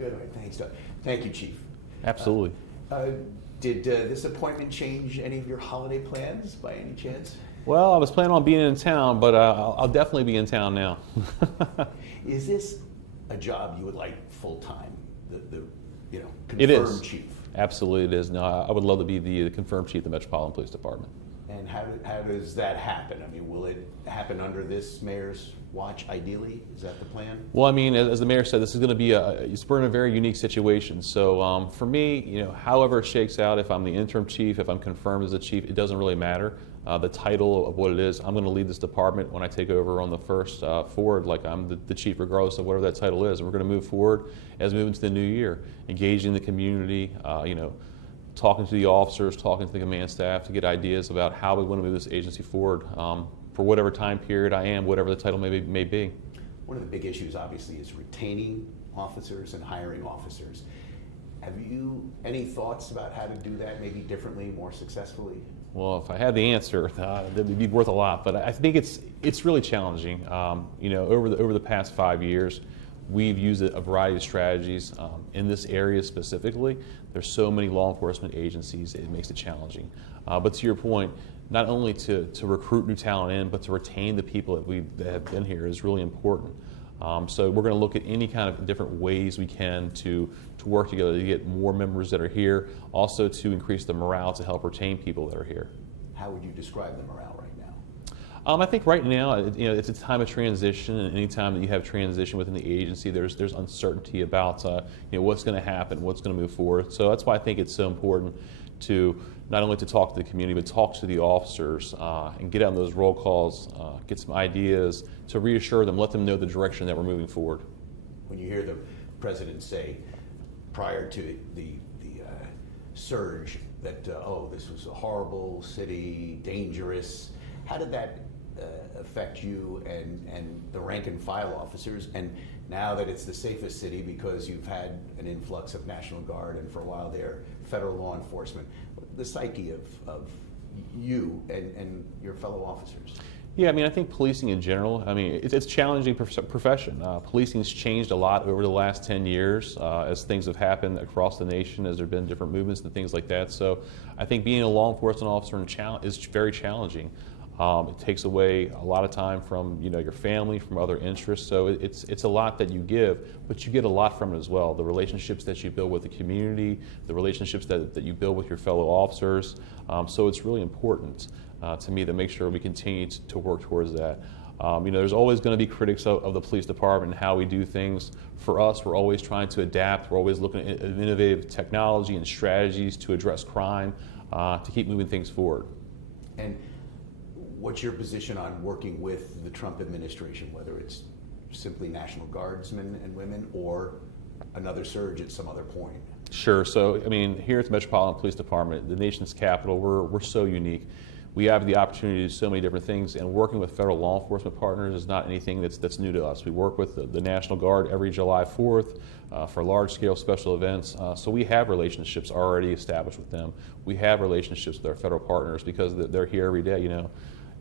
good one. Thanks, Doug. Thank you, Chief. Absolutely. Did this appointment change any of your holiday plans by any chance? Well, I was planning on being in town, but I'll definitely be in town now. Is this a job you would like full time? The confirmed It is. chief. Absolutely, it is. No, I would love to be the confirmed chief of the Metropolitan Police Department. And how does that happen? I mean, will it happen under this mayor's watch? Ideally, is that the plan? Well, I mean, as the mayor said, this is going to be we're in a very unique situation. So for me, however it shakes out, if I'm the interim chief, if I'm confirmed as a chief, it doesn't really matter. The title of what it is, I'm going to lead this department when I take over on the first forward, like I'm the chief regardless of whatever that title is. And we're going to move forward as we move into the new year, engaging the community, talking to the officers, talking to the command staff to get ideas about how we want to move this agency forward for whatever time period I am, whatever the title may be. One of the big issues, obviously, is retaining officers and hiring officers. Have you any thoughts about how to do that maybe differently, more successfully? Well, if I had the answer, that would be worth a lot. But I think it's really challenging. Over the past 5 years, we've used a variety of strategies in this area specifically. There's so many law enforcement agencies, it makes it challenging. But to your point, not only to recruit new talent in, but to retain the people that have been here is really important. So we're going to look at any kind of different ways we can to work together to get more members that are here, also to increase the morale to help retain people that are here. How would you describe the morale right now? I think right now, it's a time of transition, and any time that you have transition within the agency, there's uncertainty about what's going to happen, what's going to move forward. So that's why I think it's so important to not only to talk to the community, but talk to the officers and get out on those roll calls, get some ideas to reassure them, let them know the direction that we're moving forward. When you hear the president say prior to the surge that, this was a horrible city, dangerous, how did that affect you and the rank and file officers? And now that it's the safest city because you've had an influx of National Guard and for a while there, federal law enforcement, the psyche of you and your fellow officers? Yeah, I mean, I think policing in general, I mean, it's a challenging profession. Policing's changed a lot over the last 10 years as things have happened across the nation, as there have been different movements and things like that. So I think being a law enforcement officer is very challenging. It takes away a lot of time from your family, from other interests. So it's a lot that you give, but you get a lot from it as well. The relationships that you build with the community, the relationships that you build with your fellow officers. So it's really important to me to make sure we continue to work towards that. There's always going to be critics of the police department and how we do things. For us, we're always trying to adapt. We're always looking at innovative technology and strategies to address crime, to keep moving things forward. And what's your position on working with the Trump administration, whether it's simply National Guardsmen and women or another surge at some other point? Sure. So, I mean, here at the Metropolitan Police Department, the nation's capital, we're so unique. We have the opportunity to do so many different things, and working with federal law enforcement partners is not anything that's new to us. We work with the National Guard every July 4th for large-scale special events, so we have relationships already established with them. We have relationships with our federal partners because they're here every day,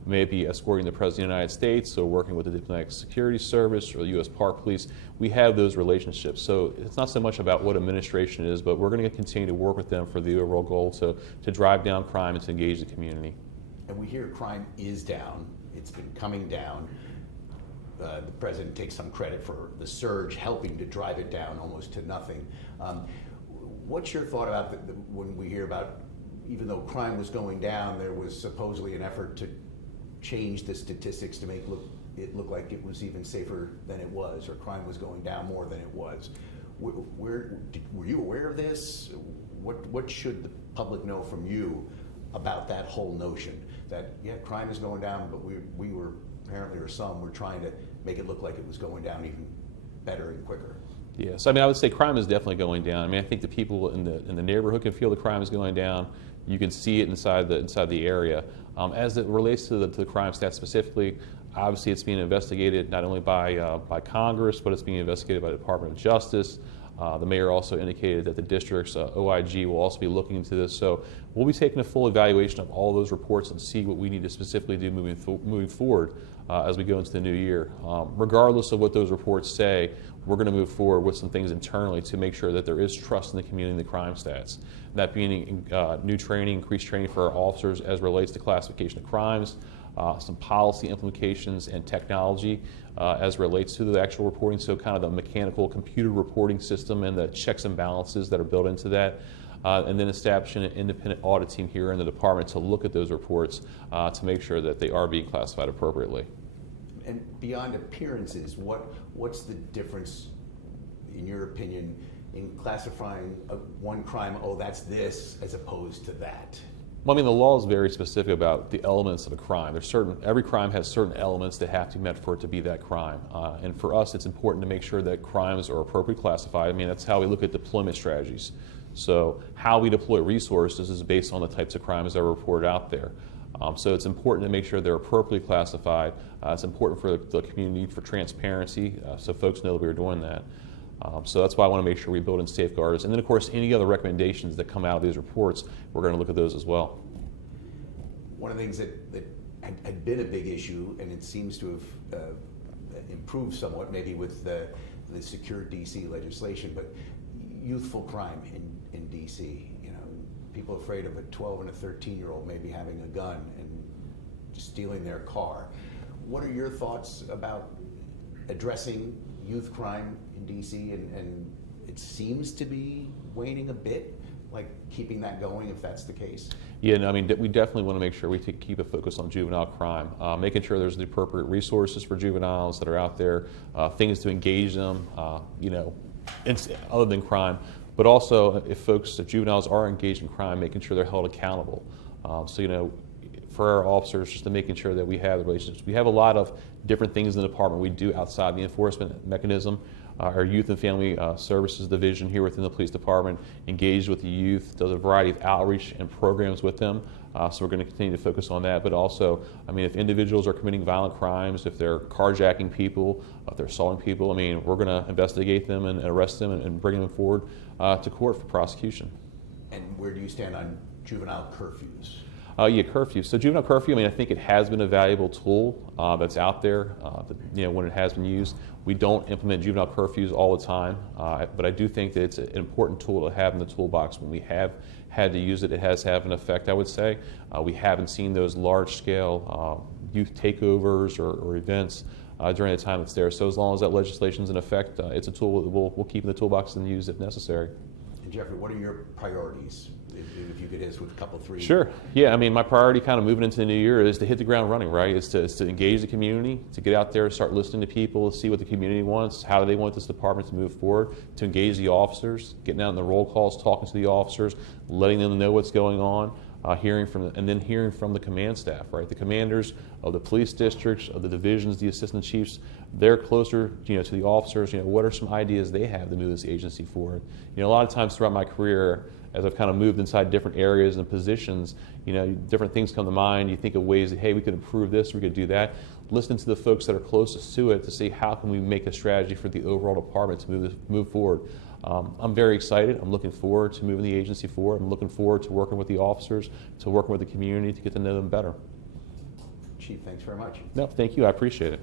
May it be escorting the President of the United States, or working with the Diplomatic Security Service or the U.S. Park Police. We have those relationships. So it's not so much about what administration it is, but we're going to continue to work with them for the overall goal to drive down crime and to engage the community. And we hear crime is down. It's been coming down. The president takes some credit for the surge helping to drive it down almost to nothing. What's your thought about when we hear about, even though crime was going down, there was supposedly an effort to change the statistics to make it look like it was even safer than it was, or crime was going down more than it was. Were you aware of this? What should the public know from you about that whole notion that, yeah, crime is going down, but we were apparently, or some were trying to make it look like it was going down even better and quicker? Yes, I mean, I would say crime is definitely going down. I mean, I think the people in the neighborhood can feel the crime is going down. You can see it inside the area. As it relates to the crime stats specifically, obviously it's being investigated not only by Congress, but it's being investigated by the Department of Justice. The mayor also indicated that the district's OIG will also be looking into this. So we'll be taking a full evaluation of all those reports and see what we need to specifically do moving forward as we go into the new year. Regardless of what those reports say, we're going to move forward with some things internally to make sure that there is trust in the community and the crime stats. That being new training, increased training for our officers as relates to classification of crimes, some policy implications and technology as relates to the actual reporting, so kind of the mechanical computer reporting system and the checks and balances that are built into that. And then establishing an independent audit team here in the department to look at those reports to make sure that they are being classified appropriately. And beyond appearances, what's the difference, in your opinion, in classifying one crime, oh, that's this, as opposed to that? Well, I mean, the law is very specific about the elements of a crime. Every crime has certain elements that have to be met for it to be that crime. And for us, it's important to make sure that crimes are appropriately classified. I mean, that's how we look at deployment strategies. So how we deploy resources is based on the types of crimes that are reported out there. So it's important to make sure they're appropriately classified. It's important for the community for transparency, so folks know that we are doing that. So that's why I want to make sure we build in safeguards. And then, of course, any other recommendations that come out of these reports, we're going to look at those as well. One of the things that had been a big issue, and it seems to have improved somewhat, maybe with the Secure DC legislation, but youthful crime in DC. You know, people afraid of a 12 and a 13-year-old maybe having a gun and stealing their car. What are your thoughts about addressing youth crime in DC, and it seems to be waning a bit, like keeping that going if that's the case? Yeah, no, I mean, we definitely want to make sure we keep a focus on juvenile crime, making sure there's the appropriate resources for juveniles that are out there, things to engage them, you know, other than crime, but also if juveniles are engaged in crime, making sure they're held accountable. So, you know, for our officers, just to making sure that we have the relationships. We have a lot of different things in the department we do outside the enforcement mechanism. Our Youth and Family Services Division here within the police department engaged with the youth, does a variety of outreach and programs with them. So we're going to continue to focus on that. But also, I mean, if individuals are committing violent crimes, if they're carjacking people, if they're assaulting people, I mean, we're going to investigate them and arrest them and bring them forward to court for prosecution. And where do you stand on juvenile curfews? Yeah, curfew. So juvenile curfew, I mean, I think it has been a valuable tool that's out there, you know, when it has been used. We don't implement juvenile curfews all the time, but I do think that it's an important tool to have in the toolbox. When we have had to use it, it has had an effect, I would say. We haven't seen those large-scale youth takeovers or events during the time it's there. So as long as that legislation's in effect, it's a tool that we'll keep in the toolbox and use if necessary. And Jeffrey, what are your priorities? If you could hit us with a couple, three. Sure. Yeah, I mean, my priority kind of moving into the new year is to hit the ground running, right? Is to engage the community, to get out there, start listening to people, see what the community wants, how do they want this department to move forward, to engage the officers, getting out in the roll calls, talking to the officers, letting them know what's going on, hearing from the command staff, right? The commanders of the police districts, of the divisions, the assistant chiefs, they're closer, you know, to the officers. You know, what are some ideas they have to move this agency forward? You know, a lot of times throughout my career, as I've kind of moved inside different areas and positions, you know, different things come to mind. You think of ways that, hey, we could improve this, we could do that. Listen to the folks that are closest to it to see how can we make a strategy for the overall department to move forward. I'm very excited. I'm looking forward to moving the agency forward. I'm looking forward to working with the officers, to working with the community to get to know them better. Chief, thanks very much. No, thank you. I appreciate it.